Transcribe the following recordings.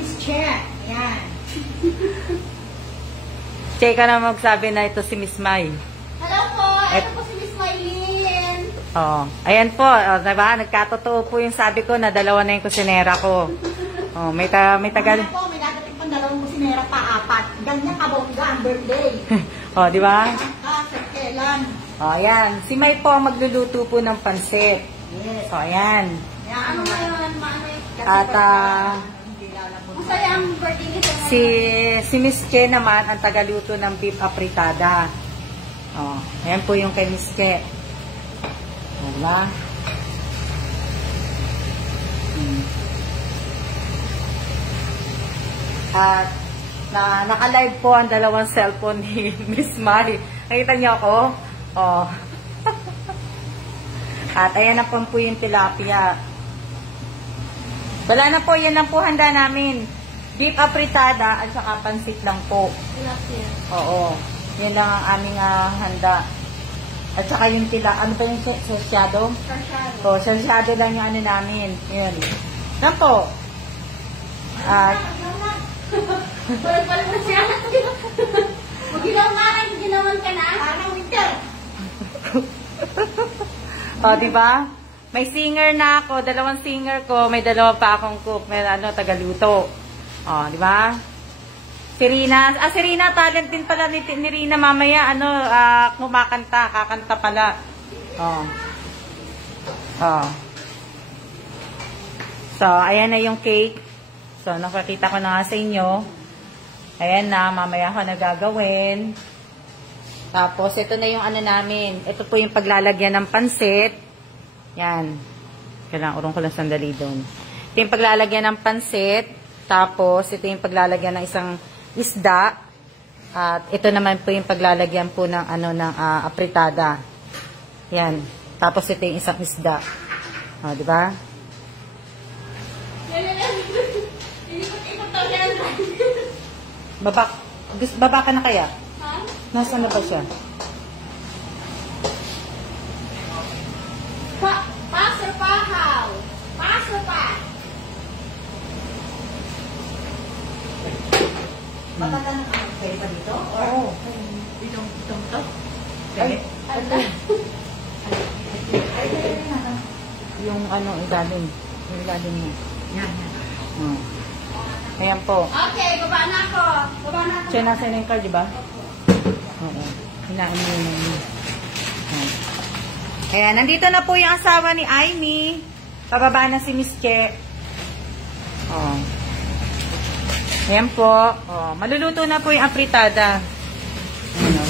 Miss Che. Ayan. Che ka na magsabi na ito si Miss Mai. Hello po. Ito po si Miss Maylin. Oh, ayan po, diba? Nagkatotoo po yung sabi ko na dalawa na yung kusinera ko. Oh, may tagal. May dadating pang dalawang kusinera pa, 4. Ganyan kabongga ang birthday. Oh, di ba? Sir Kailan. Oh, ayan. Si May po ang magluluto po ng pansit. Yes. So, ayan. Ano nga yun? At, masaya ang birthday nito. si Miss Che naman ang tagaluto ng beef apritada. Oh, ayan po yung kay Miss Che. Oh, diba? At naka-live po ang dalawang cellphone ni Miss Mai. Nakita niyo ako? Oh. At ayan na po yung tilapia. Wala na po, yan lang po handa namin. Beef apritada at saka pansit lang po. Tilapia. Oo. Yan lang ang aming handa. At saka yung ano ba yung sosyado? Sarsyado. O, sosyado lang yung ano namin. Yan. Yan po. At Pala siya. Magilaw nga lang, ginawan ka na. Parang winter. o, diba? May singer na ako, dalawang singer ko, may dalawa pa akong cook, may tagaluto. O, diba? Si Rina, si Rina, talent din pala ni Rina mamaya, kumakanta, kakanta pala. O. O. So, ayan na yung cake. So, nakakita ko na nga sa inyo. Ayan na, mamaya ko na gagawin. Tapos, ito na yung ano namin. Ito po yung paglalagyan ng pansit. Yan. Kailangan, urong ko lang sandali doon. Ito yung paglalagyan ng pansit. Tapos, ito yung paglalagyan ng isang isda. At ito naman po yung paglalagyan po ng, ng apritada. Yan. Tapos, ito yung isang isda. O, diba? Baba ka na kaya? Ha? Nasaan na ba siya? Passer pa, how? Passer pa. Matagal na kami kayo pa dito? Oo. Itong to? Ay, yung ilalim. Yung ilalim niya. Yan. Ayan po. Okay, baba na ako. Baba na ako. Siya nasa yung card, di ba? Oo. Hinain mo yun. Ayan, nandito na po yung asawa ni Aimee. Pababa na si Miss Che. Oh. Ayan po. Oh, maluluto na po yung apritada. Ano?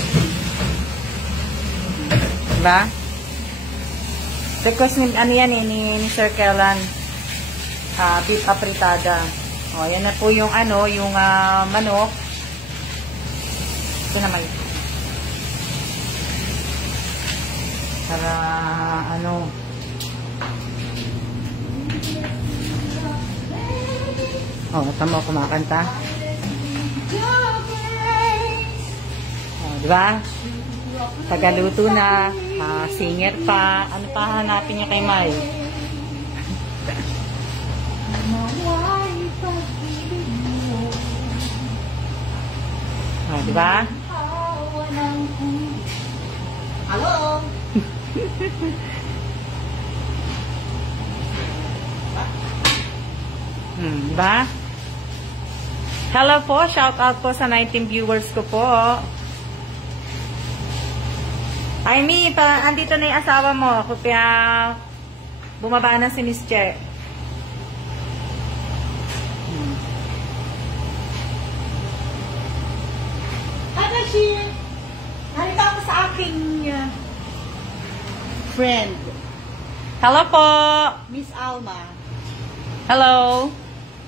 Diba? Request ni, ni Sir Kellan. Beef apritada. Oh, ayan na po yung yung manok. Ito naman. Para Oh, tama kumakanta. Oh, diba? Tagaluto na, singer pa. Ano pa hanapin niya kay Mai? Oh, diba? Hello? Diba? Hello po, shout out po sa 19 viewers ko po. Aimee, andito na yung asawa mo. Kaya bumaba na si Miss Che. Narito ako sa aking friend, Hello po. Miss Alma. Hello.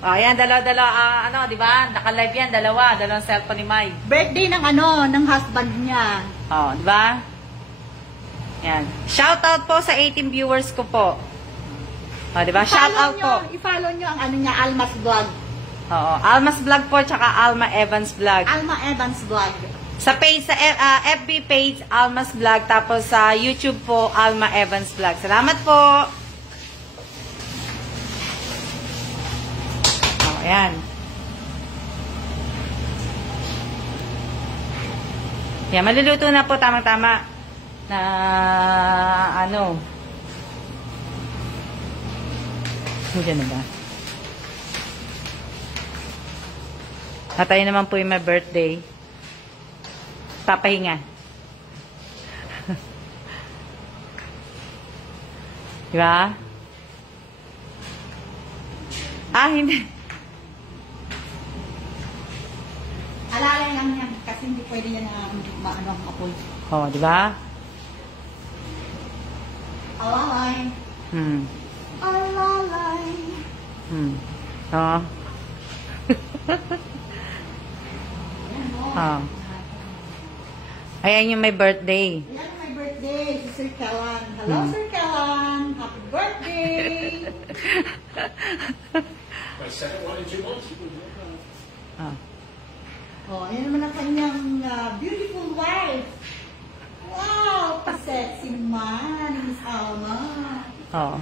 Oh, ayan, dalawa, di ba? Naka-live yan, dalawang cellphone ni Mai. Birthday ng ng husband niya. Oh, di ba? Yan. Shout out po sa 18 viewers ko po. Oh, di ba? Shout out po. I-follow nyo ang niya, Alma's Vlog. Oo, Alma's Vlog po, tsaka Alma Evans Vlog. Alma Evans Vlog. Sa page, sa FB page, Alma's Vlog. Tapos sa YouTube po, Alma Evans Vlog. Salamat po. Oh, ayan. Yan, maluluto na po, tamang-tama. Na, ano. Diyan na ba? Tayo naman po yung my birthday. Papahinga. Diba? Ah, hindi. Alalay lang yan kasi hindi pwede yan na maano ang apoy. Oh, diba? Alalay. Alalay. Oh. Oh. Ayan yung my birthday. Yan my birthday, si Sir Kellan. Hello, Sir Kellan. Happy birthday. My second one in 2 months. Oh. Oh, yan naman ang kanyang beautiful wife. Wow, sexy man, Miss Alma. Oh.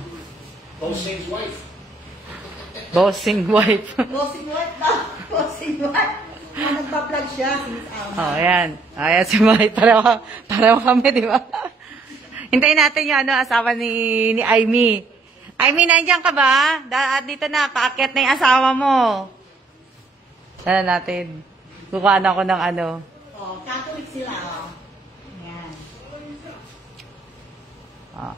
Bossing's wife. Bossing wife. Bossing wife ba? Bossing wife. Nagpa-vlog siya, si Miss Alma. Oh, ayan. Ayan si Mike. Pareho kami, di ba? Hintayin natin yung asawa ni Aimee. Aimee, nandiyan ka ba? Dito na, paakyat na yung asawa mo. Dala natin. Kukuha na ako ng Oh, Catholic sila, oh. Ayan. Oh.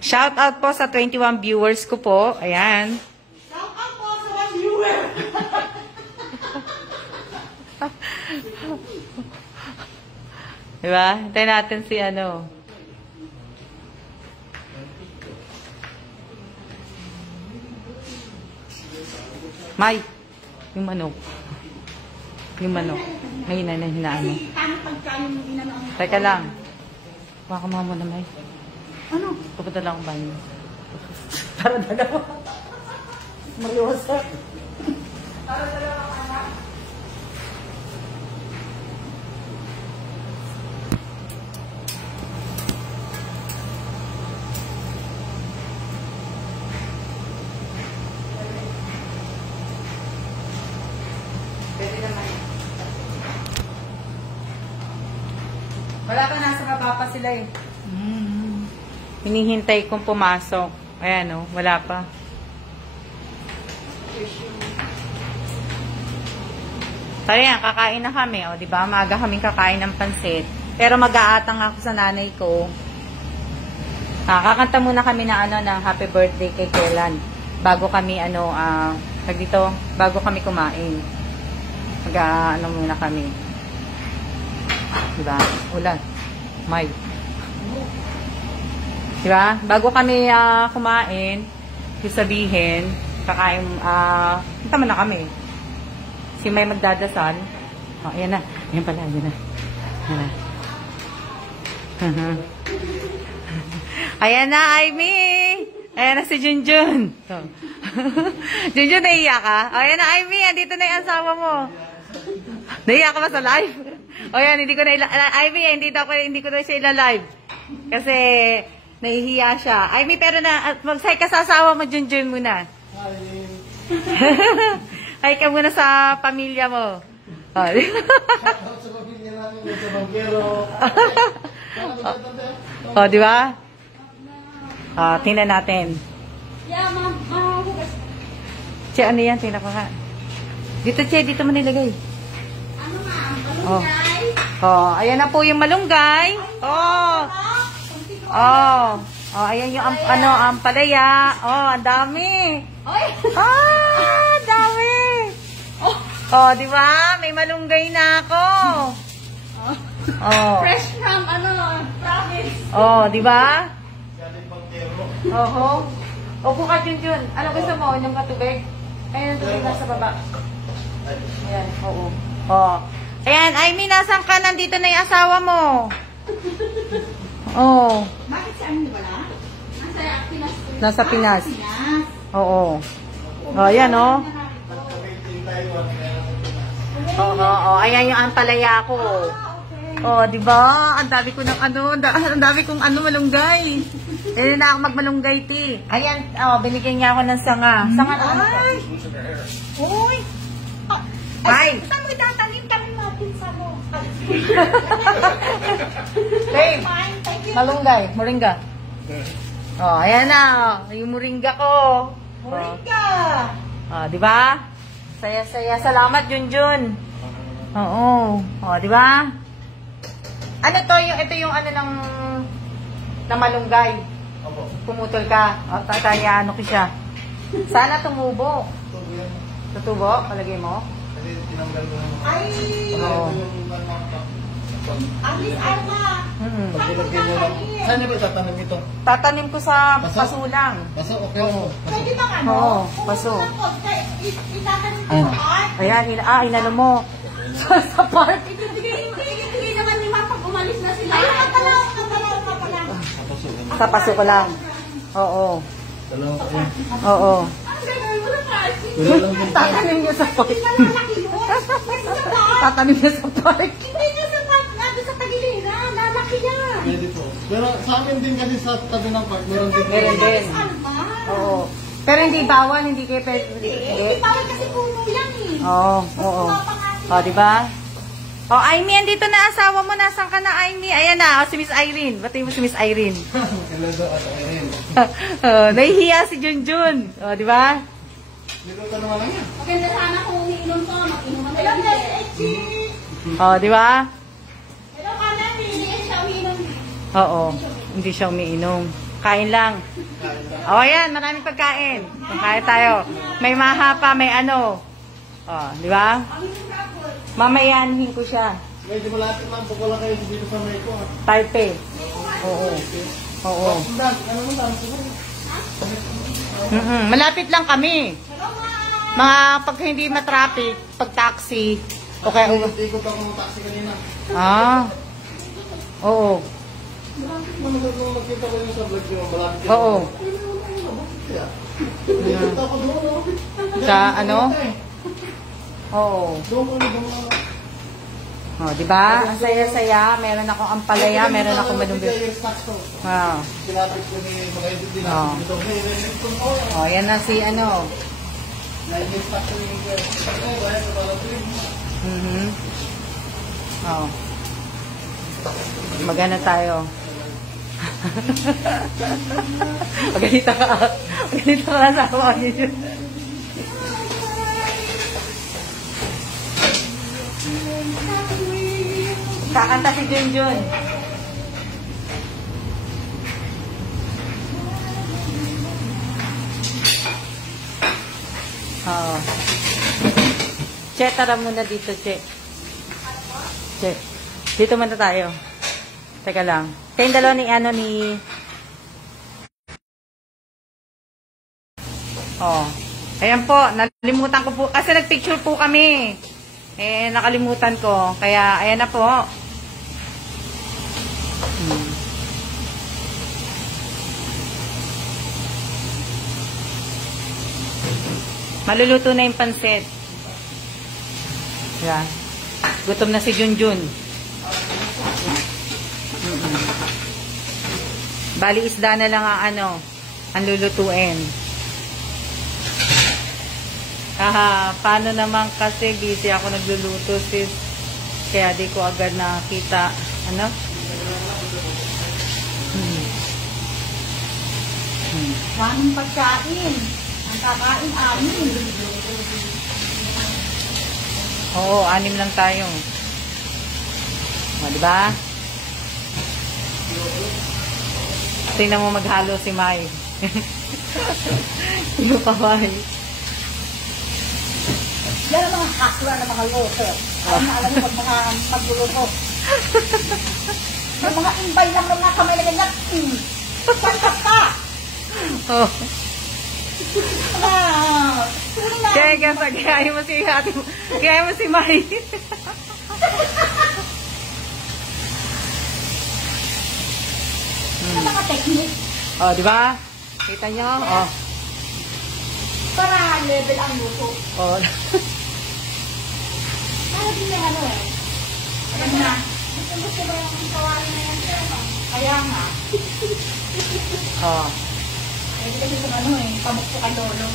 Shout out po sa 21 viewers ko po. Ayan. Shout out po sa one viewer. Diba? Hintayin natin si May. Yung manok. Yung manok. May hinaano. Kasi paano pagkain yung inano ang... Teka lang. Baka mama na May. Ano? Pupunta lang akong banyo. Para dalawa. Mariosa. Pwede naman. Wala pa, nasa baba pa sila eh. Hinihintay kong pumasok. Ayan o, wala pa. Pero yan, kakain na kami. O, diba? Maaga kaming kakain ng pansit. Pero mag-aatang ako sa nanay ko. Kakanta muna kami na ng happy birthday kay Kellan. Bago kami, bago kami kumain. Muna kami. Diba? Ulan. May. Diba? Bago kami kumain, sabihin, kakain, punta na kami. Si May magdadasal. Oh, ayan na. Ayan pala, ayan na. Ayan na. Ayan na, Aimee! Ayan na si Junjun. So. Junjun, naiiyak ka? Ayan na, Aimee, andito na yung asawa mo. Naiiyak ka ba sa live? O yan, hindi ko na Aimee, hindi ko na siya ila-live. Kasi, nahihiya siya. Aimee, pero mag-say ka sa asawa mo, Junjun muna. Hi ka muna sa pamilya mo. Shoutout sa pamilya namin sa Banquero. O, di ba? Tingnan natin. Yeah, ma'am. Che, ano yan? Tingnan ko nga. Dito, Che, dito mo nilagay. Ano ma'am? Malunggay? Ayan na po yung malunggay. Ayan yung ampalaya. Ang dami. Oy! Ang dami. Di ba? May malunggay na ako. Fresh from, province. Di ba? Opo ka, Junjun. Ano gusto mo? Yung patubig? Ayun, tubig nasa baba. Ayan, oo. Ayan, Aimee, nasan ka? Nandito na yung asawa mo. Bakit si Amin wala? Nasa Pinas. Nasa Pinas. Pinas. Oo. Ayan, ayan yung ampalaya ko. Di ba? Ang dami ko ng ang dami kong malunggay. Hindi na ako magmalunggay, ti. Ayan, binigyan niya ako ng sanga. Sanga na ano? Uy! Ay! Saan mo itatanim kami natin? Babe, Fine, thank you. malunggay, moringa. Oh, ayan na. Yung moringa ko. Moringa. Oh, di ba? Saya-saya. Salamat, Junjun. Oo. Oh, di ba? Ano to? Ito yung ano ng na malunggay. Opo. Pumutol ka. O, tataya, ano ko siya. Sana tumubo. Ito po yan. Tutubo? Palagay mo? Kasi tinanggal ko naman. Ay, Oo. at least Alma. Pagkilagyan mo lang. Saan niyo ba itatanim ito? Tatanim ko sa Baso? pasulang. Baso, okay po. Pwede bang ano? Oo, paso. Itatanim ko Ayun. sa art. Ayan, inano mo. sa park. Ibigay naman ni Ma'am pag umalis na sila. Ay, matalang. Baso. Sa paso ko lang. Oo. Dalawang ko yan. Oo. Ang gagawin mo na kasi. Wala lang po. Tatanim niya sa park. Lalaki yun. Kasi sa park. Tatanim niya sa park. Hindi niya sa park. Nabi sa Tagiliran. Lalaki yan. Pwede po. Pero sa amin din kasi sa tabi ng park, meron din. Meron din. Alma. Oo. Pero hindi bawal, hindi kayo pwede. Hindi bawal kasi puno yan eh. Oo, oo. O, di ba? O, Aimee, andito na asawa mo. Nasaan ka na, Aimee? Ayan na, o, si Miss Irene. Batiin mo si Miss Irene. Hello daw at ayun. Nahihiya si Junjun. O, di ba? Niluto naman lang yan. Maganda sana kung umiinom to. Mag-inuman na lang. Hello, Echi. O, di ba? Hello, Kanan. Hindi siya umiinom. Oo, hindi siya umiinom. Kain lang. O, ayan, maraming pagkain. Kung kaya tayo. May maha pa, may ano. O, di ba? Mamayanin ko siya. Medyo malapit lang po lang kayo dito sa Mexico. Taipei. Oo. Oo. Dan, ano naman dami siguro. Malapit lang kami. Mga pag hindi matraffic, pag taxi, okay. Ikot ako ng taxi kanina. Ah. Oo. Managal nung magkita ko yung sa vlog yung malapit yun. Oo. Ikot ako doon. no? Sa ano? Oo. Doon ko doon. Oh, di ba? Ang saya-saya, meron akong ampalaya, meron akong malunggay. Yung snacks ko. Wow. Sinapit ko ni mga edit din Oo. natin. Ito, Oh, yan na si ano. yung snacks ko yung Mhm. Oh. Magana tayo. Maganita ka. Maganita ka sa awa niyo. Kakanta si Junjun. Oo. Che, tara muna dito, Che. Che. Dito muna tayo. Teka lang. Kayong dalawa ni ano ni... Oh. Ayan po, nalimutan ko po. Kasi nagpicture po kami. Eh, nakalimutan ko. Kaya, ayan na po. Maluluto na yung pansit. Yan. Gutom na si Junjun. Bali, isda na lang ang ano, ang lulutuin. Paano naman kasi busy ako nagluluto, sis. Kaya di ko agad nakita. Ano? Maraming pagkain. Ang kakain, amin. Oo, 6 lang tayo. O, diba? Tingnan mo maghalo si Mai. Sino pa, Mai? Yan ang mga hakla na mga loto. Alam mo pag mga magluluto. Yung mga imbay lang ng mga kamay na ganyan. Pantas ka! Oh. Ah! Kaya mo si ate mo. Kaya mo si Mai. Yung mga technique Oh, di ba? Kita nyo? Oh. para level ang luto. Oh. Kaya din may ano eh. Alam na. Gusto ba yung kawain na yan sir? Kaya nga. Oh. Pwede kasi kung ano eh. Pamukso ka lolo.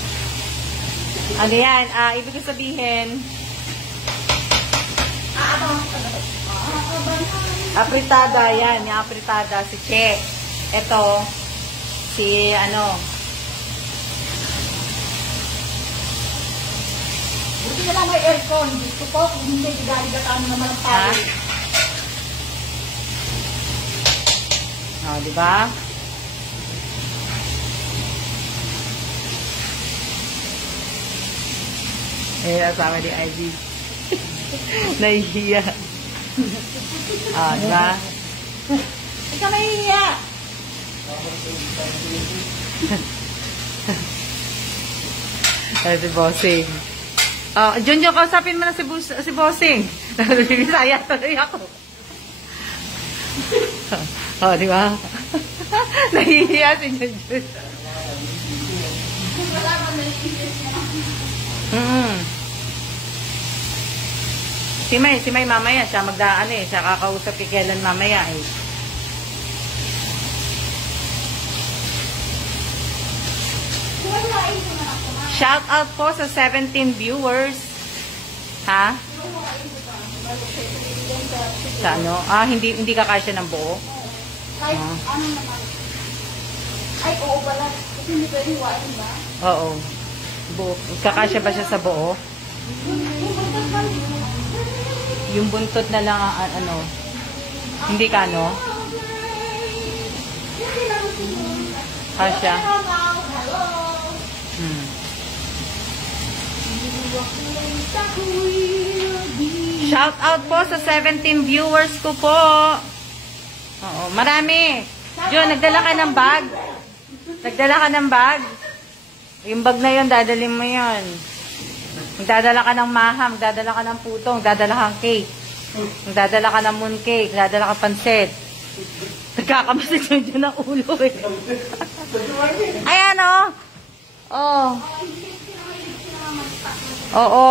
Ano yan? Ibig sabihin, Ano? Apritada, yan. Yung apritada, si Che. Ito, si ano. Buti na lang may aircon. Gusto ko, kung hindi, gagaligataan naman ang Ha? tao. O, diba? Eh, asama ni Ivy. Nahihiya. Diba? Hindi ka mahihiya. Si Bossing. Junjun, kausapin mo na si Bossing. Bisaya tuloy ako. Di ba? Nahihiya si Junjun. Si May mamaya, siya magdaan eh. Siya kakausap kay Kailan mamaya eh. Shout out po sa 17 viewers. Ha? Sa ano? Hindi kakasya ng buo? Kahit ano naman. Ay, oo pala. Kasi hindi pwede hiwain ba? Oo. Buo. Kakasya ba siya sa buo? Yung buntot na lang ang ano. Hindi ka ano? Kasya. Shout out po sa 17 viewers ko po. Oo, marami. Jo, nagdala ka ng bag? Nagdala ka ng bag? Yung bag na yun, dadalhin mo yun. Magdadala ka ng maham, magdadala ka ng putong, magdadala kang cake. Magdadala ka ng mooncake, magdadala ka pansit. Nagkakamasit yun dyan ang ulo eh. Ayan o. Oh. Oo.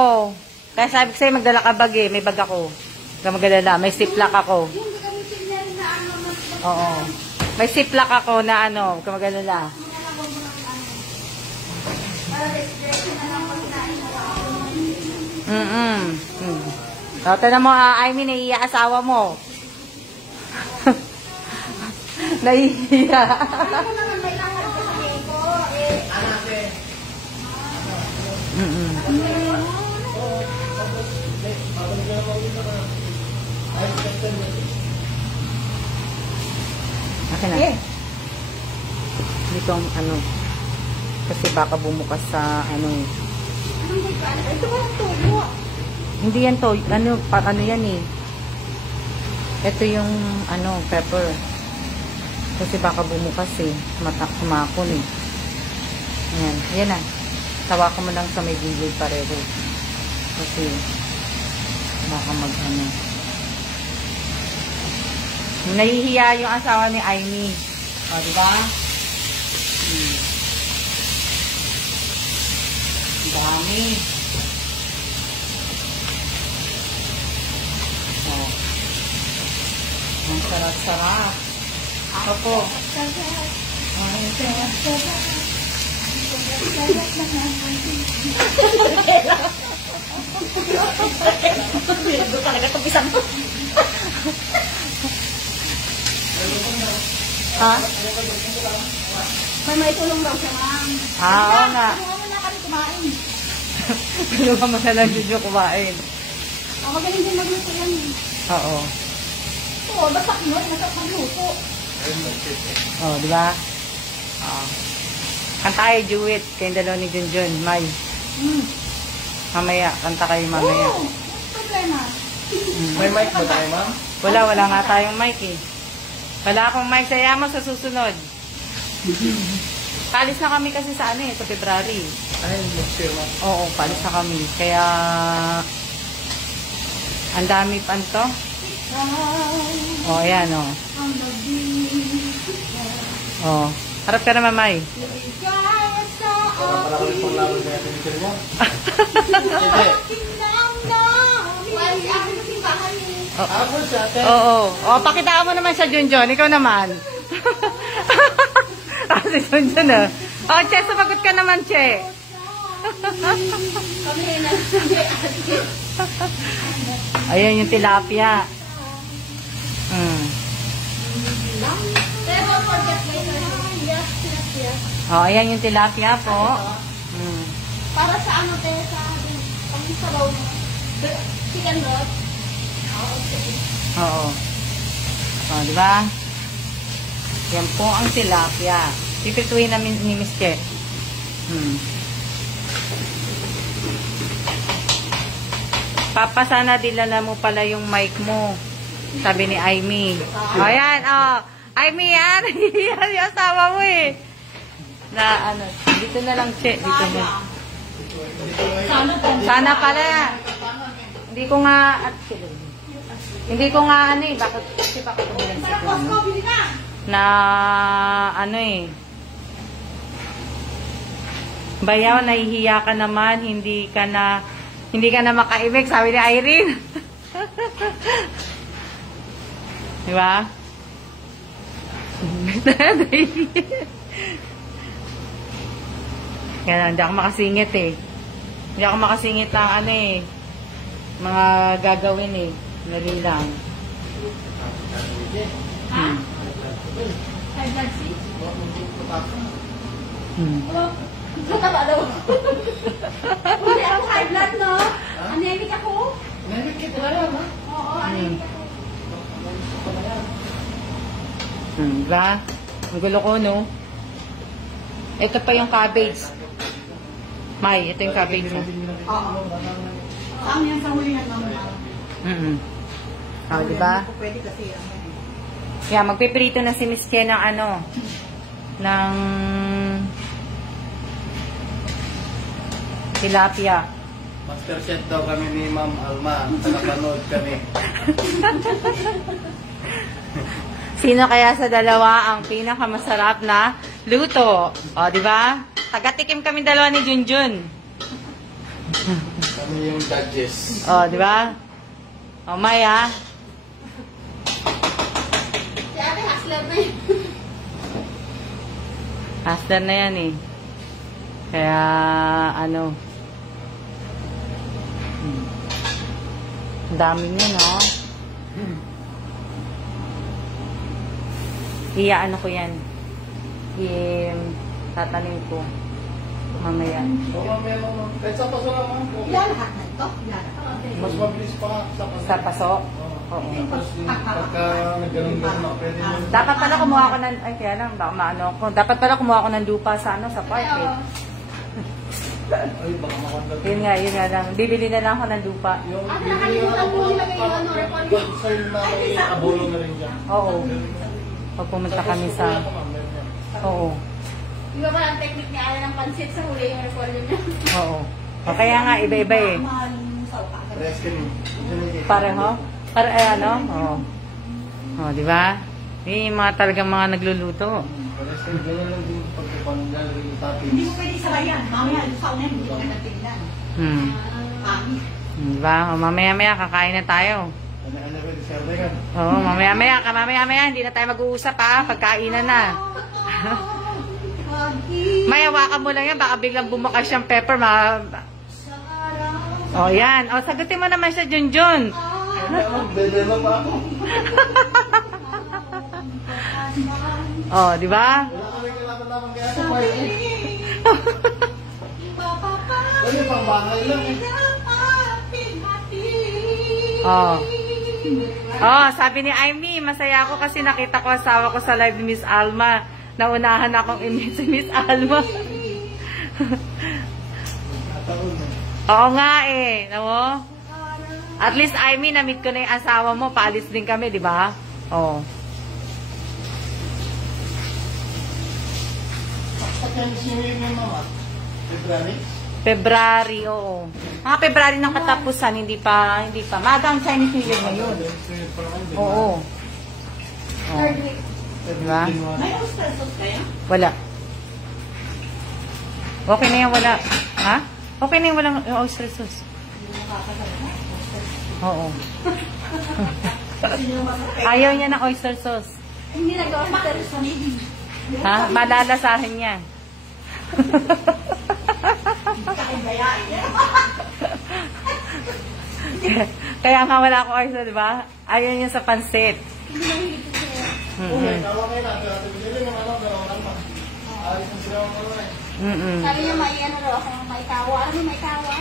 Kaya sabi ko sa'yo, magdala ka bag eh. May bag ako. Huwag ka magdala. May ziplock ako. Oo. May ziplock ako na ano. Huwag ka magdala. O, tanong mo, I mean, naiiya asawa mo. Naiiya. Akin na. Dito ang ano. Kasi baka bumukas sa ano. Ito ba ang tubo? Hindi yan to. Ano yan eh. Ito yung ano, pepper. Kasi baka bumukas eh. Kumakon eh. Ayan. Ayan na. Tawakan mo lang sa may gilid pareho. Kasi baka mag-ano. Nahihiya yung asawa ni Aimee. O, diba? Dami. O. Ang sarap-sarap. Ito po. Ang sarap-sarap. Ito talaga itong isang to. Ha? May tulong daw siya, ma'am. Oo nga. Tulungan mo na kami kumain. Tulungan mo na lang din kumain. Magaling din magluto yan. Oo. Oo, basta yun. Masarap magluto. Oh, di ba? Oo. Kanta kayo, Jewit. Kayong dalawa ni Junjun. May. Mamaya. Kanta kayo mamaya. Oo. What's problema? May mic ba tayo, ma'am? Wala nga tayong mic eh. Wala akong mic. Saya mo sa susunod. Palis na kami kasi sa ano eh, sa February. Ay, next year, ma'am. Oo, palis na kami. Kaya, ang dami pa to. Oh, ayan oh. Oh, harap ka naman, May. Para kami pang lawin na natin dito mo. Ako siya, ate. Oo. Oh, pakitaan mo naman sa Junjun. Ikaw naman. Si Junjun ah. Oh, Che, sumagot ka naman, Che. Ayan yung tilapia. Oh, ayan yung tilapia po. Hmm. Para sa ano tayo sa pang-sabaw mo. Chicken broth. Oo. Oh, di ba? Yan po ang tilapia. Pipituin namin ni Mr. Papa, sana dilala mo pala yung mic mo. Sabi ni Aimee. Ayan, oh. Aimee, yan. Yan yung asawa mo eh. Na ano, dito na lang, che. Dito na. Sana pala. Hindi ko nga, hindi ko nga ano eh. Bakit, kasi bakit umilan sa ano? Na, ano eh. Bayaw, nahihiya ka naman. Hindi ka na makaibig. Sabi ni Irene. Di ba? Kaya hindi ako makasingit eh. Hindi ako makasingit ng ano eh. Mga gagawin eh. Nali lang. High blood seat? Mataba daw. Hindi ako high blood, no? Anemic ako. Nandit kita na yan, ha? Oo, anemic ako. Diba? Ang gulo ko, no? Ito pa yung cabbage. May, ito yung cabbage. Oo. Saan yan sa hulingan, mama? Oh, diba? Pwede kasi yan. Yeah, magpiprito na si Miss Ken ng ano, ng tilapia. Master chef daw kami ni Ma'am Alma. Nakapanood kami. Sino kaya sa dalawa ang pinakamasarap na luto? O, di ba? Tagatikim kami dalawa ni Junjun. Kami yung judges. O, di ba? O, Maya. Si ate hustler na yun. Hustler na yan eh. Kaya, ano. Ang dami niya, no? Ano ko yan. Tatanim ko. Mamaya. So, mamaya naman. Kahit sa paso naman. Okay. Yan lahat na ito. Yan. Mas mabilis pa nga sa paso. Sa paso? Oo. Tapos pagka nagganong-ganon na, pwede mo. Dapat pala kumuha ko ng, ay kaya lang, baka maano ko. Dapat pala kumuha ko ng lupa sa ano, sa park eh. Ay, baka makaglag. Yun nga lang. Bibili na lang ako ng lupa. Yung Ate, nakalimutan ko nilagay yung ano, repon. concern na may abono na rin dyan. Oo. Pag pumunta kami sa, oo. Di ba ang technique ni Ala ng pansit sa huli yung repolyo niya? Oo. O kaya nga, iba-iba eh. Rescue. Pareho? Ano? Oo. O, di ba? Yun yung mga talagang mga nagluluto. Rescue, ganyan lang din pagkapanggal yung toppings. Hindi mo pwede sabay yan. Mamaya, yung sauna, hindi ko na tingnan. Pangit. Di ba? O, mamaya-maya, kakain na tayo. Ano ba, diserve yan? Oo, mamaya-maya, hindi na tayo mag-uusap ha. Pagkainan na. Mayawakan mo lang yan, baka biglang bumakas siyang pepper. O, yan. O, sagutin mo naman siya, Junjun. Bebe mo pa ako. O, di ba? Wala kami kailangan kaya ako party. Ano pang bahay lang eh. Sabi ni Aimee, masaya ako kasi nakita ko asawa ko sa live ni Miss Alma. Naunahan akong i-meet si Miss Alma. Oo nga eh. Nawo? At least Aimee, na-meet ko na yung asawa mo. Paalis din kami, di ba? Oo. Pagka swimming yung mama, February? February, oo. February ng katapusan, hindi pa. Magang Chinese New Year ngayon. Oo. Third week. Diba? May oyster sauce kayo? Wala. Okay na yan, wala. Ha? Okay na yan, walang oyster sauce. Oo. Ayaw niya ng oyster sauce. Hindi nagawa sa Ha? Malalasahin niya. Kaya nga wala akong oyster, di ba? Ayaw niya sa pansit. Hindi nahilig ko sa'yo. Okay, tawag ngayon natin. Ate Bidili, yung ano, gano'n pa. Ayos na sila ako eh. Sabi niya may ano daw ako, may tawa. Ano yung may tawa?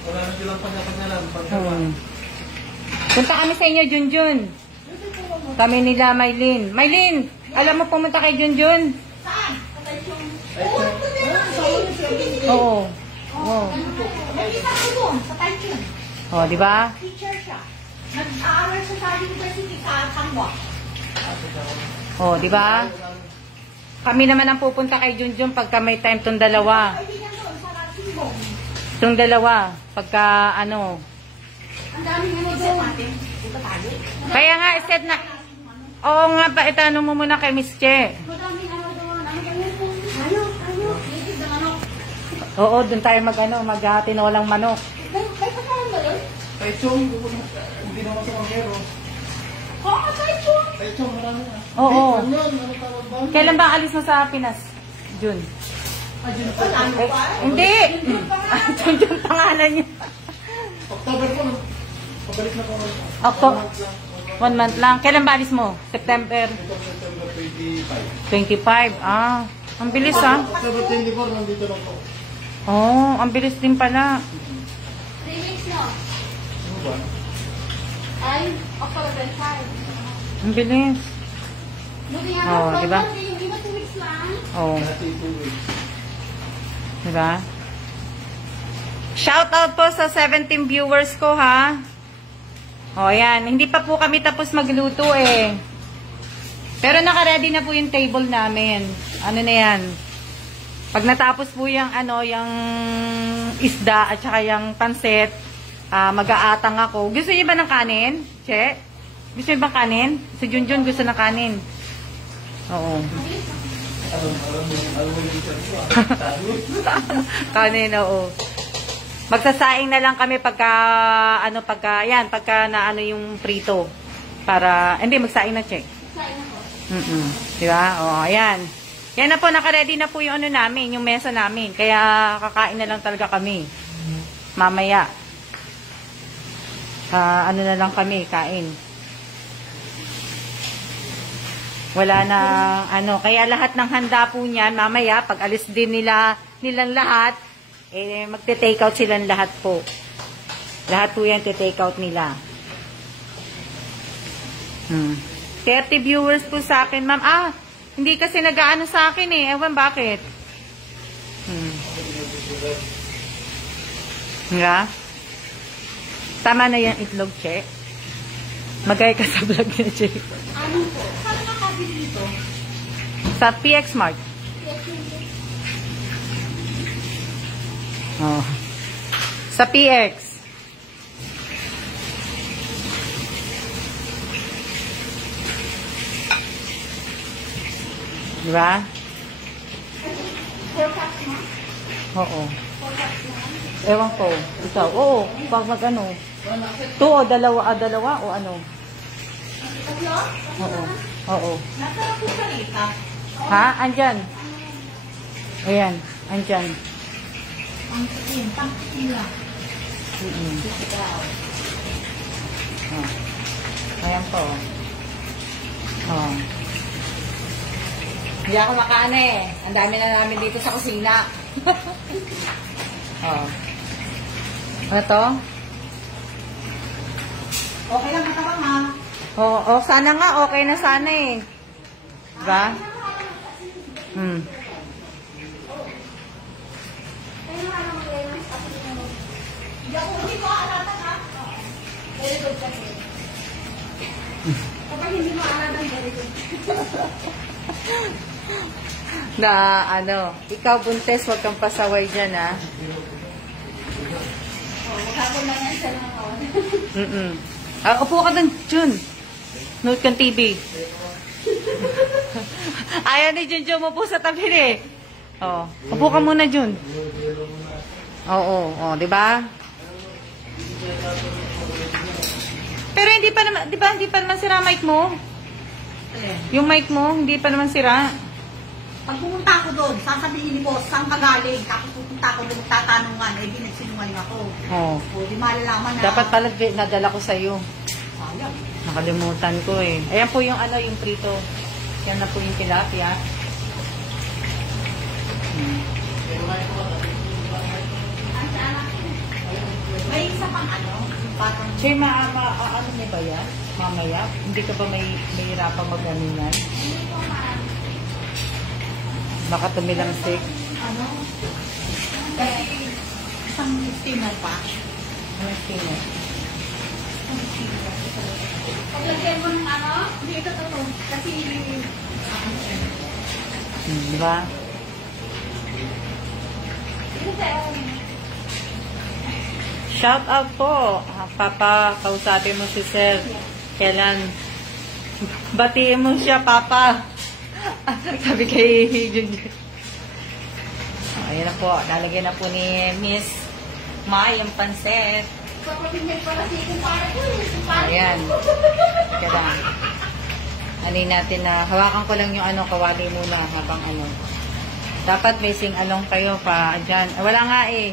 Wala na silang panya-panyalan. Punta kami sa inyo, Junjun. Kami nila, Maylin. Maylin, alam mo pumunta kay Junjun? Saan? Kapag yung... Oo. Oo. Nakita ko doon, sa Taichung. Oh, di ba? Teacher siya. Nag-aaral siya sa university sa Tangwa. Oh, di ba? Kami naman ang pupunta kay Junjun pagka may time tong dalawa. Kaibigan doon sa Rasibong. Tong dalawa. Pagka ano. Ang daming ano doon. Dito tayo. Kaya nga, set na. Oo nga ba, itanong mo muna kay Miss Che. Madaming ano doon. Ano yung Tayo. native ng ano? Oo, dun tayo mag-tinolang manok. May pagkain ba doon? Taichung, hindi naman sa Mangero. Oo, Taichung. Taichung, marami na. Oo. Ano yun? Ano tawag ba? Kailan ba alis mo sa Pinas? Jun. Ano pa? Hindi! Junjun pangalan niya. October po. Pabalik na po. October. 1 month lang. Kailan ba alis mo? September Itong September 25. 25. Ah, ang bilis ah. October 24, nandito lang po. Oh, ang bilis din pala. 3 weeks no? Ano ba? Ay, October 25. Ang bilis. Buti nga Oo, lang, diba? Yung iba 2 weeks lang. Oh, Kasi 2 weeks. diba? Shout out po sa 17 viewers ko ha. Oh, yan. Hindi pa po kami tapos magluto eh. Pero naka-ready na po yung table namin. Ano na yan? Pag natapos po yung ano, yung isda at saka yung pansit, mag-aatang ako. Gusto niyo ba ng kanin? Che? Gusto niyo ba kanin? Si Junjun gusto ng kanin. Oo. Kanin, oo. Magsasaing na lang kami pagka na ano yung prito. Para, hindi, magsaing na, Che. Kain ako. Diba? O, ayan. Yan na po, naka-ready na po yung ano namin, yung mesa namin. Kaya kakain na lang talaga kami. Mamaya. Ano na lang kami, kain. Wala na, ano, kaya lahat ng handa po niyan, mamaya, pag alis din nilang lahat, magte-take out silang lahat po. Lahat po yan, te-take out nila. 30 viewers po sa akin, ma'am. Hindi kasi nag-aano sa akin eh. Ewan bakit. Nga? Tama na yan itlog, Che. Magay ka sa vlog niya, Che. Ano po? Saan nakabili dito? Sa PX Mart. Oh. Sa PX. Diba? 4 cups mo? Oo. Ewan ko. Ikaw. Oo. Pag mag-ano. 2 o dalawa o ano. Tatlo? Oo. Oo. Nasarap po sa lita. Ha? Andyan. Ayan. Andyan. Ang sakin, pangkila. Oh. Ayan po. Oh. Hindi ako makaano eh. Ang dami na namin dito sa kusina. Oh. Ano to? Okay lang matabang ha. Oh, sana nga. Okay na sana eh. Diba? Kaya nga ano mag-realize ako din ano. Hindi ko alatan ha. Very good kasi. Kapag hindi mo alam, very good. Na ano, ikaw buntes, wag kang pasaway dyan ha. Maghapon lang yan siya ng kawan. Upo ka dun, Jun. Note kang TV. Ayaw ni Junjun mo po sa tabi eh. Oh, upo ka muna, Jun. Oo, di ba? Pero hindi pa naman, di ba, hindi pa naman sira mic mo? Yung mic mo, hindi pa naman sira. Pag pumunta ako doon, sasabihin ni boss, saan ka galing? Tapos pupunta ako doon, tatanungan, eh di nagsinungaling ako. Oh. O di malalaman na. Dapat pala nadala ko sa iyo. Sayang. Nakalimutan ko eh. Ayan po yung ano, yung prito. Yan na po yung tilapia. May isa pang ano, parang Che, ano mo ba yan? Mamaya? Hindi ka ba may hirapang mag-ano yan? Baka tumilangsik. ano, kasi isang steamer pa. Ano sino? Paglagyan mo ng ano? Hindi, ito to. Kasi, Di ba? Ito sa'yo. Shout out po. Papa, kausapin mo si Sir. Kailan? Batiin mo siya, Papa. Sabi kay Junjun. Ayan na po. Lalagyan na po ni Miss Mai yung pansit. Papapinyan pa kasi kumpara ko eh. Kumpara ko. Ayan. Kaya anin natin na hawakan ko lang yung ano, kawali muna habang ano. Dapat may sing-along kayo pa dyan. Wala nga eh.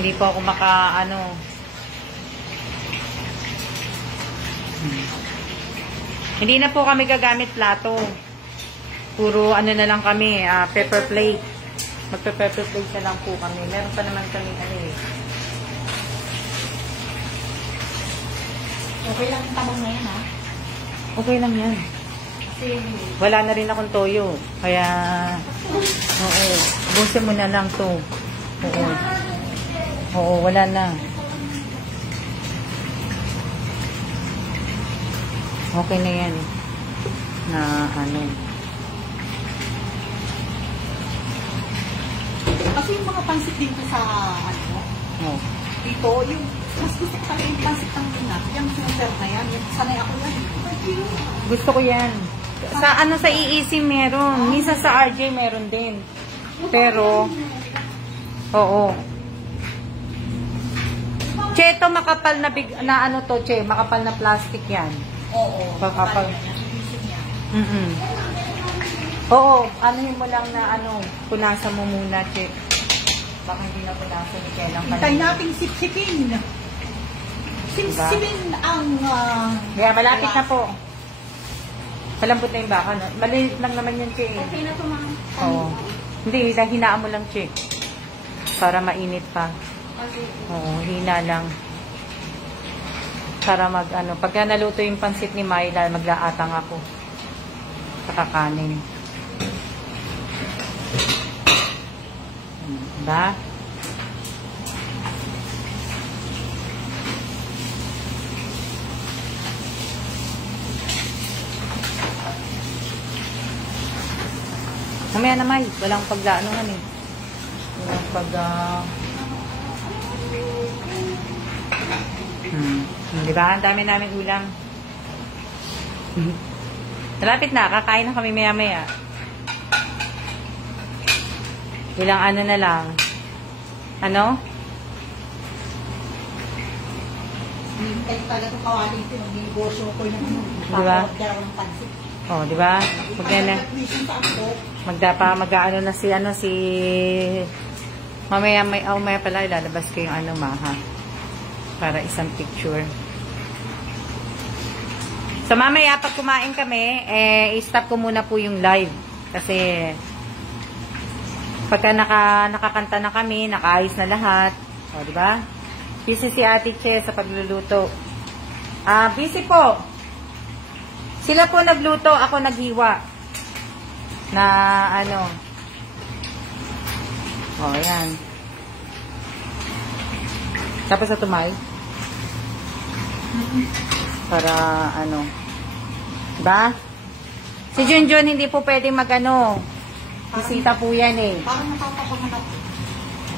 Hindi po ako Hindi na po kami gagamit plato. Puro ano na lang kami, pepper plate. Magpe-pepper plate na lang po kami. Meron pa naman kami ano eh. okay lang yung tabang na yan, ha? Okay lang yan. Kasi, Wala na rin akong toyo. Kaya, oo. Busin mo na lang to. Oo. Oo, wala na. Okay na yan. Na ano. kasi yung mga pansit dito sa, ano, Oh. dito, yung, mas gusto ko talaga yung pansit ng Pinas. Yung super na yan, yung sanay ako yan. Gusto ko yan. Sa ano sa EEC meron. Minsan sa RJ meron din. Pero, oo. Che, ito makapal na ano to, Che, makapal na plastic yan. Oo. Kakapal. Isip niya. Oo, anuhin mo lang na ano, punasan mo muna, Che. Baka hindi na punasan ni Kailang Hintay nating sipsipin. Sipsipin ang, Yeah, malapit na po. Malambot na yung baka, no? Maliit lang naman yan, Che. Okay na ito, ma'am. Oo. Hindi, hinaan mo lang, Che. Para mainit pa. Okay. Oo, hina lang. Para mag, ano, pagka naluto yung pansit ni Myla, maglaatang ako. Sa kakanin. Diba? Mamaya na, May. Walang paglaanohan eh. Walang pag, Diba? Ang dami namin ulam. Malapit na. Kakain na kami maya-maya. Ilang ano na lang. Ano? hintay talaga itong kawali ito. Nag-negosyo ko yung ano. Diba? Papawagdara ko ng pansit. Oh, di ba? Mag-ano na si mamaya pala ilalabas ko yung ano, Maha. Para isang picture. So, mamaya pag kumain kami, i-stop ko muna po yung live. Kasi, pagka nakakanta na kami, nakaayos na lahat. O, di ba? Busy si Ate Che sa pagluluto. Busy po. Sila po nagluto, ako naghiwa. Na, ano. O, yan. Tapos na tumay. Para, ano. Diba? Si Junjun hindi po pwede mag-ano. Bisita po yan eh. Parang natatapangan ako.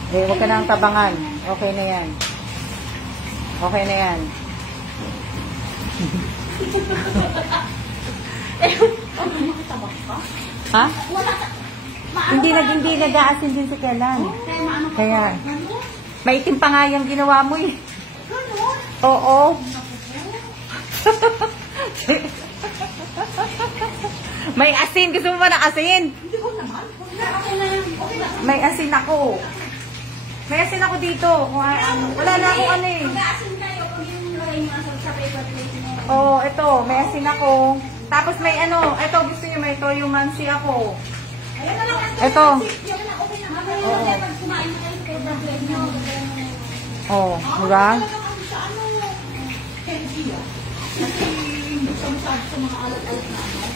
Huwag ka nang tabangan. Okay na yan. Okay na yan. Tabak ka? Ha? Wala ka. Hindi nag-aasin din si Kailan. Kaya maano ka. Kaya, Ano? maitim pa nga yung ginawa mo eh. Ganon? Oo. May asin. Gusto mo ba ng asin? Hindi ko naman. Okay na yan. Okay na. May asin ako. May asin ako dito. Wala na akong ano eh. Mag-aasin kayo kung yung lagay nyo sa paper plate mo. Oo, ito. May asin ako. Tapos may ano, ito gusto niyo may toyo mansi ako. Ayan na lang. Ito. Yan na, okay na. Oo. Pag kumain na kayo, kayo gagawin nyo. Oh, diba? Sa ano, healthy ah. Kasi hindi siya masyado sa mga alat-alat na ano.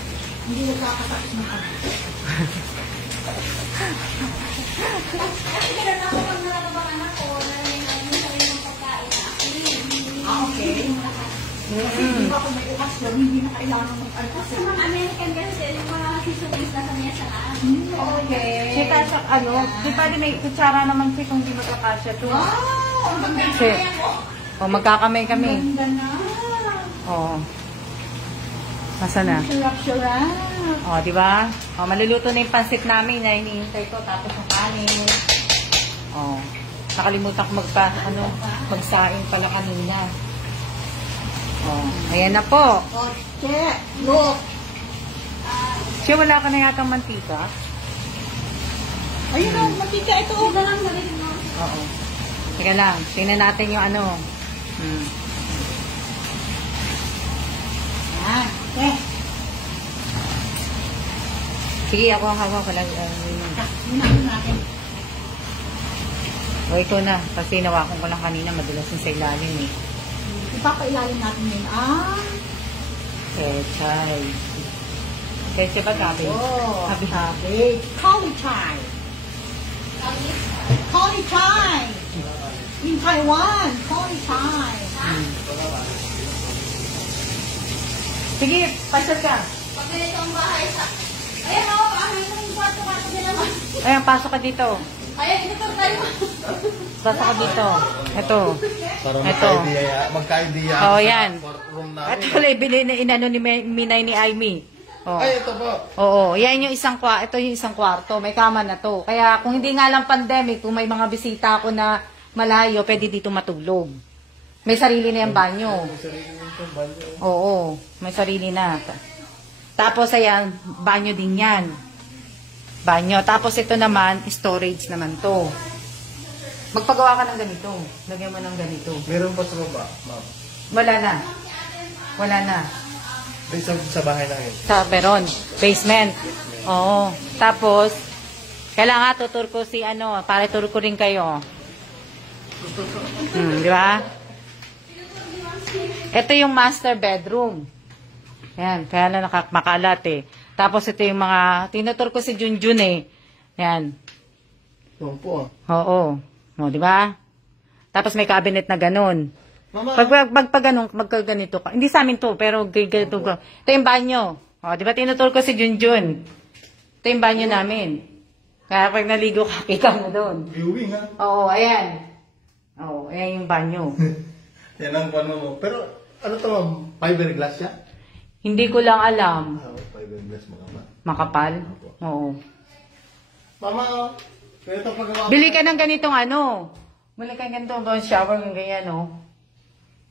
Hindi nagkakasakit ng ano. Kasi gano'n ako pag nalabang anak ko, nalalaman sa yung pagkain na Okay. Kasi di ba kung may okasyon, hindi na kailangan mag-ano. Sa mga American kasi, yung mga seasonings na sa niya saan. Okay. Sika sa ano, di ba may kutsara naman siya kung di magkakasya to. Wow! Ang ganda Kasi, oh, magkakamay kami. Ang ganda na. Oo. Masa na? Sarap-sarap. Oh, di ba? Oh, maluluto na yung pansit namin na iniintay ko tapos yung kanin. Oh. Nakalimutan ko magsaing pala kanina. Oh, ayan na po. Oh, check. Look. Siya, wala ka na yata mantika? Ayun o, matika ito. Ito lang sabihin mo. Oo. Teka lang, tingnan natin yung ano. Yan. Okay. Sige, ako ang hawak. Wala, Yun natin. o, ito na. Kasi nawakan ko lang kanina. Madulas yung sa ilalim eh. Ipapailalim natin yun. Pechay. Pechay ba gabi? Oh, Habi-habi. Kali chai. Kali chai. In Taiwan, Kali chai. Sige, pasok ka. Pag ganito ang bahay sa... Ayan o, ano yung kwarto-kwarto din naman. Ayan, pasok ka dito. Ayan, dito tayo. Pasok ka dito. Ito. Para Ito. magka-idea. Oh, yan. Room At namin. wala, inano ni Minay ni Aimee. Oh. Ay, ito po. Oo, yan yung ito yung isang kwarto. May kama na to. Kaya kung hindi nga lang pandemic, kung may mga bisita ako na malayo, pwede dito matulog. May sarili na yung banyo. Oo, may sarili na. Tapos ayan, banyo din yan. Banyo. Tapos ito naman, storage naman to. Magpagawa ka ng ganito. Lagyan mo ng ganito. Meron pa sa baba, ma'am. Wala na. Wala na. Ay, sa bahay lang yun. Sa meron. Basement. Oo. Tapos, kailangan tutur ko si para tur ko rin kayo. Di ba? Ito yung master bedroom. Ayan, kaya lang makalat eh. Tapos ito yung mga, tinutur ko si Junjun eh. Ayan. Oo po. Oo. O, di ba? Tapos may cabinet na ganun. Mama. Magkaganito ka. Hindi sa amin to, pero ganito ko. Ito yung banyo. O, di ba tinutur ko si Junjun? Ito yung banyo namin. Kaya pag naligo ka, kita mo doon. Viewing, ha? Oo, ayan. Oo, ayan yung banyo. Yan ang paano mo. Pero, ano to, ma'am? Fiberglass siya? Hindi ko lang alam. Fiberglass mo naman. Makapal? Oo. Mama, ganito paggawa. Bili ka ng ganitong Bili ka ng ganitong shower, yung ganyan,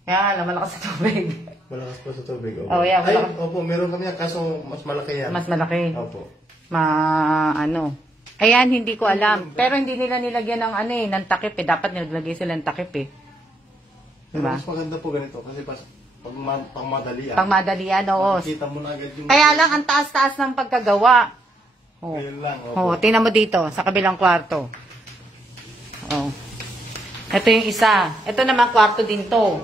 Kaya nga, malakas sa tubig. Malakas pa sa tubig. Opo. Oh, yeah, Ay, malakas. opo, meron kami yan, kaso mas malaki yan. Mas malaki. Opo. Ayan, hindi ko alam. Pero hindi nila nilagyan ng ng takip eh. Dapat nilagay sila ng takip eh. Diba? Mas maganda po ganito, kasi pag madalian. Pang madalian, oo. Makikita mo na agad yung... Kaya lang, ang taas-taas ng pagkagawa. Oh. Ayun lang, Oh, opo. tingnan mo dito, sa kabilang kwarto. Oh. Ito yung isa. Ito naman kwarto din to.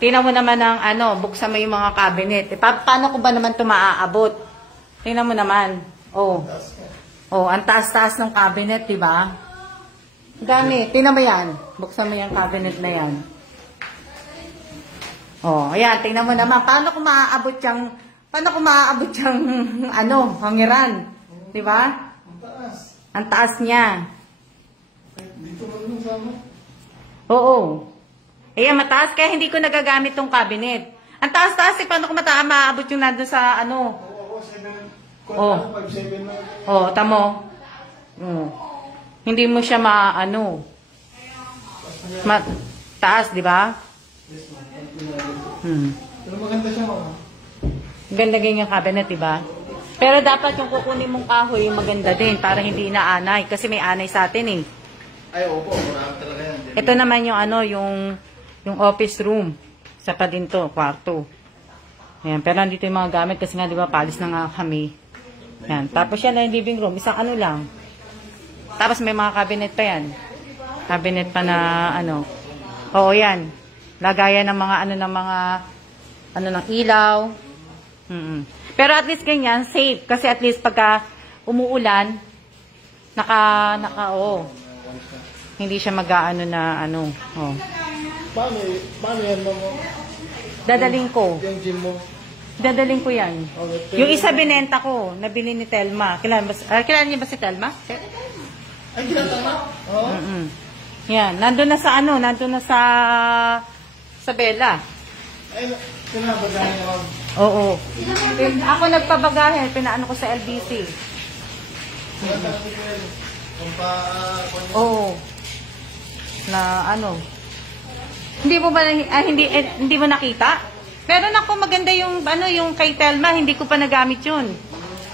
Tingnan mo naman ang buksan mo yung mga cabinet. Paano ko ba naman ito maaabot? Tingnan mo naman. Oh. Oh, ang taas-taas ng cabinet, di ba? Dami. Tingnan mo yan. Buksan mo yung cabinet na yan. Oh, ayan, tingnan mo naman. Paano ko maaabot yung hangiran? Di ba? Ang taas niya. Dito man yung sama. Oo. Ayan, mataas. Kaya hindi ko nagagamit tong cabinet. Ang taas-taas eh. Paano ko maaabot yung nandun sa Oo, 7, Oh. 5-7 na. Oh, tamo. Hindi mo siya taas, di ba? Pero maganda siya, mama. Ganda ganyan yung cabinet, di ba? Pero dapat yung kukunin mong kahoy yung maganda din para hindi inaanay. Kasi may anay sa atin eh. Ay, opo, marami talaga yan. Ito naman yung yung office room. Sa pa din to, kwarto. Ayan, pero nandito yung mga gamit kasi nga, di ba, palis na nga kami. Ayan, tapos yan na yung living room, isang ano lang. Tapos may mga cabinet pa yan. Cabinet pa na, ano. Oo, yan. Lagayan ng mga, ng ilaw. Pero at least ganyan, safe. Kasi at least pagka umuulan, hindi siya mag-aano na, oh. Paano yan mo? Dadaling ko. Yung gym mo? Dadaling ko yan. Okay, Yung isa binenta ko, nabili ni Telma. Kilala niyo ba si Telma? Ay, ginatama? Oo. Yan, nandun na sa Bella. Ay, pinabagahin ako. Oo. Ako nagpabagahe, pinaano ko sa LBC. Oo. Na ano. Hindi mo nakita? Pero naku, maganda yung yung kay Telma, hindi ko pa nagamit 'yun.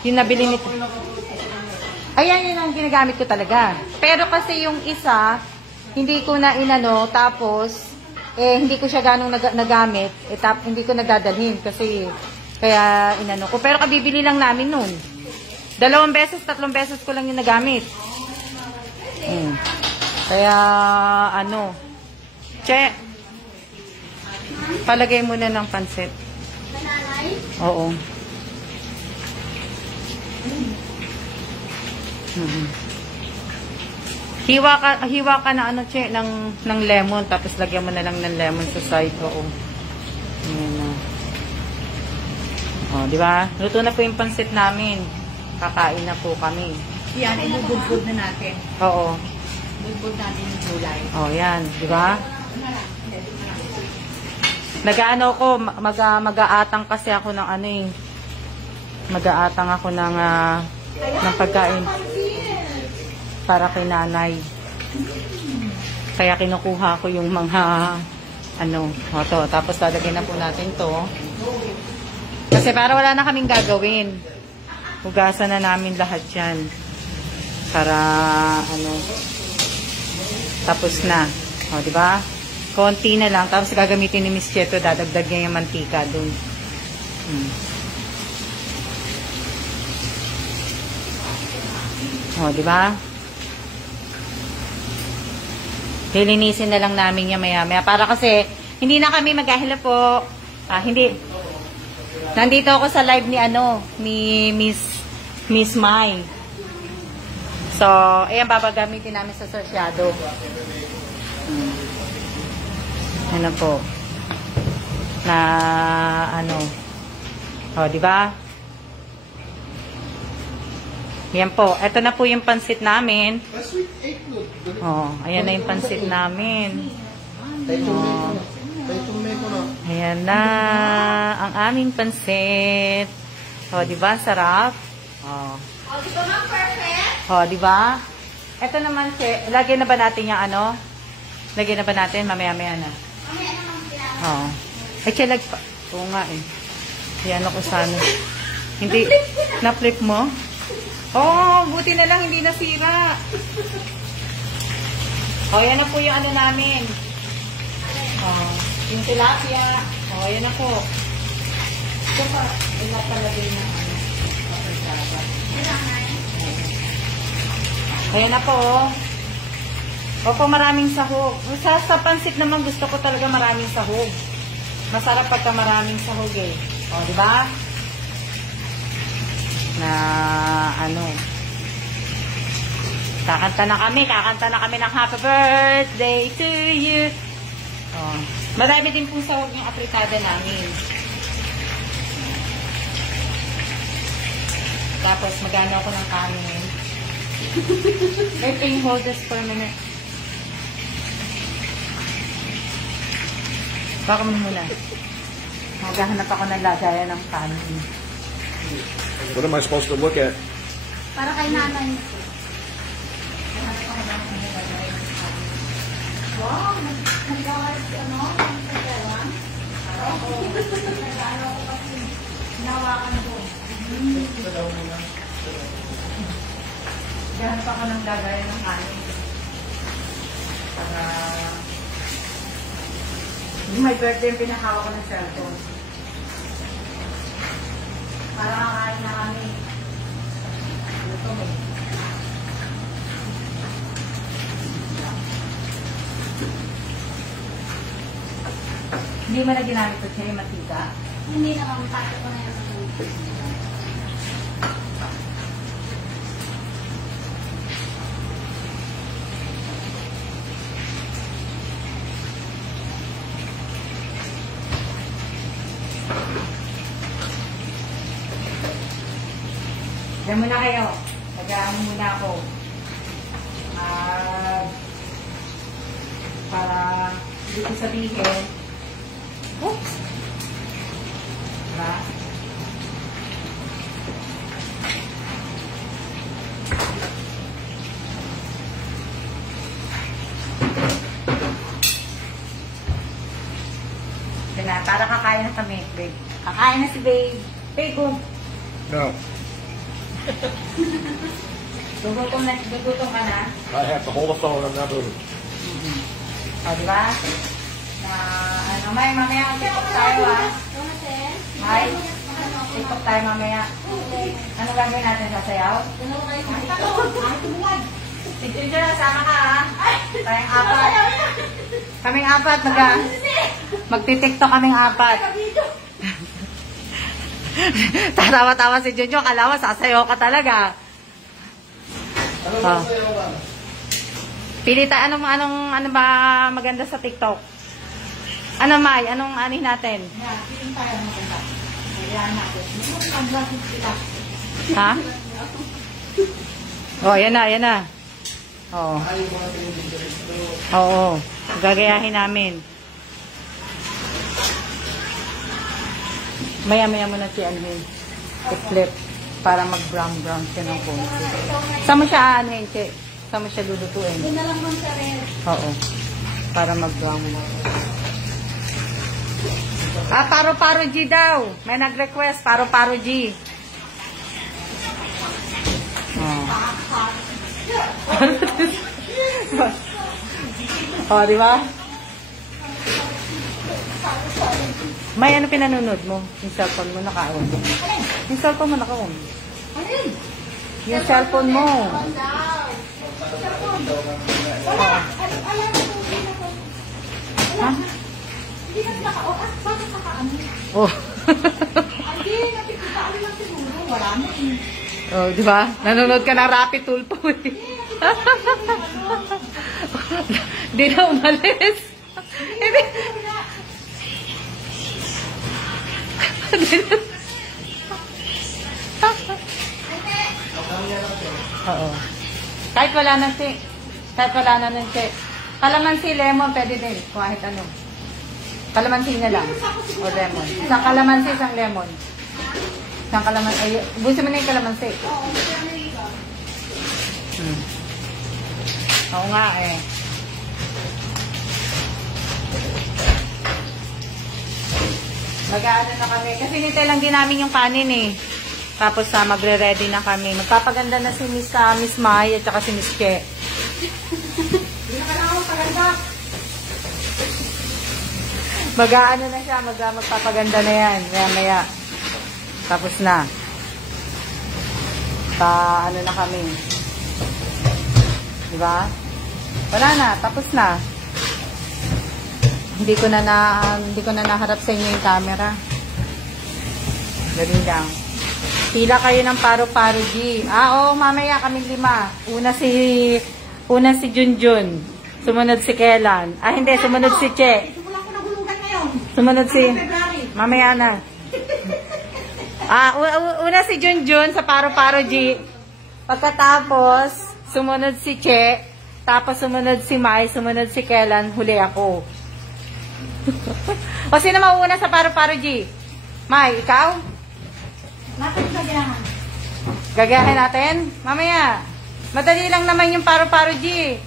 Yung nabili ni Ayan, yun ang ginagamit ko talaga. Pero kasi yung isa, hindi ko na inano, tapos hindi ko siya ganong nagamit, hindi ko nagdadalhin kasi kaya inano ko. Pero kabibili lang namin nun. 2 beses, 3 beses ko lang yung nagamit. Kaya Che, palagay mo na ng pansit. Nanay? Oo. Hiwa ka na Che, ng lemon, tapos lagyan mo na lang ng lemon sa side. Oo. Ayan na. Oh, di ba? Luto na po yung pansit namin. Kakain na po kami. Yan, ibubudbud na natin. Oo. Budbud natin yung gulay. Oh, yan, di ba? Nag-aano ko, mag-aatang kasi ako ng mag-aatang ako ng pagkain para kay nanay. Kaya kinukuha ko yung mga to. Tapos lalagyan na po natin to. Kasi para wala na kaming gagawin. Hugasan na namin lahat yan. Para tapos na. O, di ba? Konti na lang. Tapos gagamitin ni Miss Cheto, dadagdag niya yung mantika dun. O, di ba? Lilinisin na lang namin yung maya-maya. Para kasi, hindi na kami maghahila po. Hindi. Nandito ako sa live ni Miss Mai. So, ayan, babagamitin namin sa Shadow. Ano po? Na, o, di ba? Yan po. Ito na po yung pansit namin. Oh, ayan na yung pansit namin. Ayan na ang aming pansit. O, di ba? Sarap. Oh. Oh, di ba ma'am? Perfect? O, di ba? Ito naman, lagyan na ba natin yung Lagyan na ba natin? Mamaya-maya na. Mamaya naman sila. Oo. Ay, chilag pa. Oo nga eh. Yan ako sana. Hindi. Na-flip mo? Oh, buti na lang. Hindi nasira. Oh, yan na po yung namin. Oh, yung tilapia. Oh, yan na po. Ito pa. Ito palagay na. Ayan na po, oh. Opo, maraming sahog. Sa pansit naman, gusto ko talaga maraming sahog. Masarap pagka maraming sahog eh. O, di ba? Na, kakanta na kami ng happy birthday to you. O, marami din pong sahog yung apritada namin. Tapos, magano ako ng kanin. May ping holders per minute. Baka mo muna. Maghahanap ako ng lagayan ng kanin. What am I supposed to look at? Para kay nanay. Wow, nag-award nag-ano ko kasi nawakan ko. Maghahanap ako ng lagayan ng kanin. Para may birthday yung pinakawa ko ng cellphone. Para kakain na kami. Ito eh. Hindi mo na ginamit ito siya yung matika. Hindi na kami pato ko na yun. Diyan muna kayo. Mag-aano muna ako. Para hindi ko sabihin. Oops! Diba? Diyan na. Para kakain na kami, babe. Kakain na si babe. Babe, boom. No. Gugutom ka na. I have to hold the phone. I'm not moving. O, diba? Na, mamaya TikTok tayo, ha? May, TikTok tayo mamaya. Ano gagawin natin? Sasayaw? Si Ginger, sama ka, ha? Tayong apat. Kaming apat, magti-TikTok kaming apat. Tatawa-tawa si Junjo, kala mo sasayaw ka talaga. Ano ba sa'yo ba? Pili tayo, ano ba maganda sa TikTok? Ano, May? Anong anin natin? Yeah, feeling tayo maganda. Kailangan natin. Mag-glasses kita. Ha? Oh, yan na. Oh. Ayaw mo natin yung interest. Oo. Gagayahin namin. Maya-maya mo na si Alvin. I-flip. Para mag-brown siya ng konti. Saan mo siya aanhin, Che? Saan mo siya lulutuin? Doon na lang mong sa red. Oo. Para mag-brown. Paro-paro G daw. May nag-request. Paro-paro G. Oh, di ba? May ano pinanunod mo? Yung cellphone mo naka-on. Yung cellphone mo naka-on. Yung cellphone mo. Ha? Hindi na naka-on. Bakit naka-on? Oh. Hindi, nakikita ko lang siguro. Wala na eh. Oh, di ba? Nanonood ka ng Rapid Tulpo eh. Di na umalis. Hindi. Oo. Kahit wala na si. Kahit wala na ng si. Kalamansi, lemon, pwede din. Kahit ano. Kalamansi na lang. O lemon. Isang kalamansi, isang lemon. Isang kalamansi. Ay, busin mo na yung kalamansi. Oo nga eh. Mag-aano na kami. Kasi nintay lang din namin yung kanin eh. Tapos magre-ready na kami. Magpapaganda na si Miss Mai at saka si Miss Che. Hindi na kailangan paganda. Mag-aano na siya. Magpapaganda na yan. Maya-maya. Tapos na. Ano na kami. Diba? Wala na. Tapos na. Hindi ko na naharap sa inyo yung camera. Ganun lang. Pila kayo ng paro-paro G. Oo, mamaya kami 5. Una si Junjun. Sumunod si Kelan. Hindi, sumunod si Che. Simulan ko nagulugan ngayon. Sumunod si... February. Mamaya na. Una si Junjun sa paro-paro G. Pagkatapos, sumunod si Che. Tapos sumunod si Mai. Sumunod si Kelan. Huli ako. O sino mauuna sa paro-paro G? Mai, ikaw? Natin sa ginahan. Gagayahin natin? Mamaya. Madali lang naman yung paro-paro G.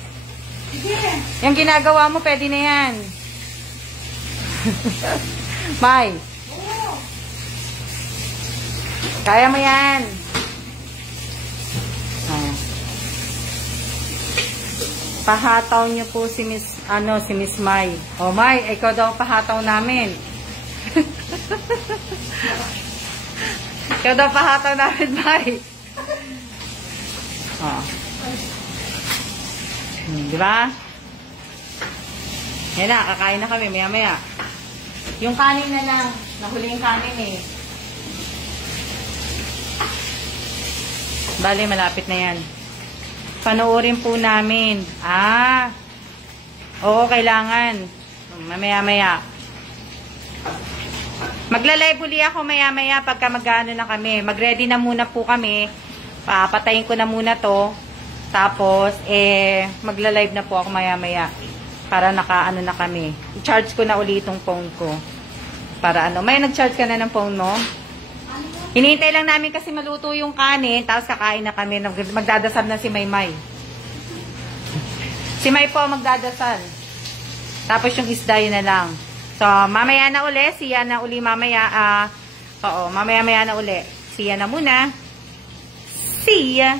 Sige. Yung ginagawa mo, pwede na yan. Mai. Oo. Kaya mo yan. Pahataw niyo po si Miss Mai. O Mai, ikaw daw pahataw namin. Ikaw daw pahataw namin, Bay. Oh. Di ba? Yan na, kakain na kami, maya-maya. Yung kanin na lang. Nahuli yung kanin eh. Bale, malapit na yan. Panoorin po namin. Oo, kailangan. Mamaya-maya. Magla-live uli ako maya-maya pagka mag-ano na kami. Mag-ready na muna po kami. Papatayin ko na muna to. Tapos, magla-live na po ako maya-maya. Para naka-ano na kami. I-charge ko na uli itong phone ko. Para ano. May nag-charge ka na ng phone mo? Hinihintay lang namin kasi maluto yung kanin. Tapos kakain na kami. Magdadasal na si Maymay. Si May po magdadasal. Tapos yung isda yun na lang. So, mamaya na uli. Siya na uli mamaya. Mamaya-maya na uli. Siya na muna. See ya!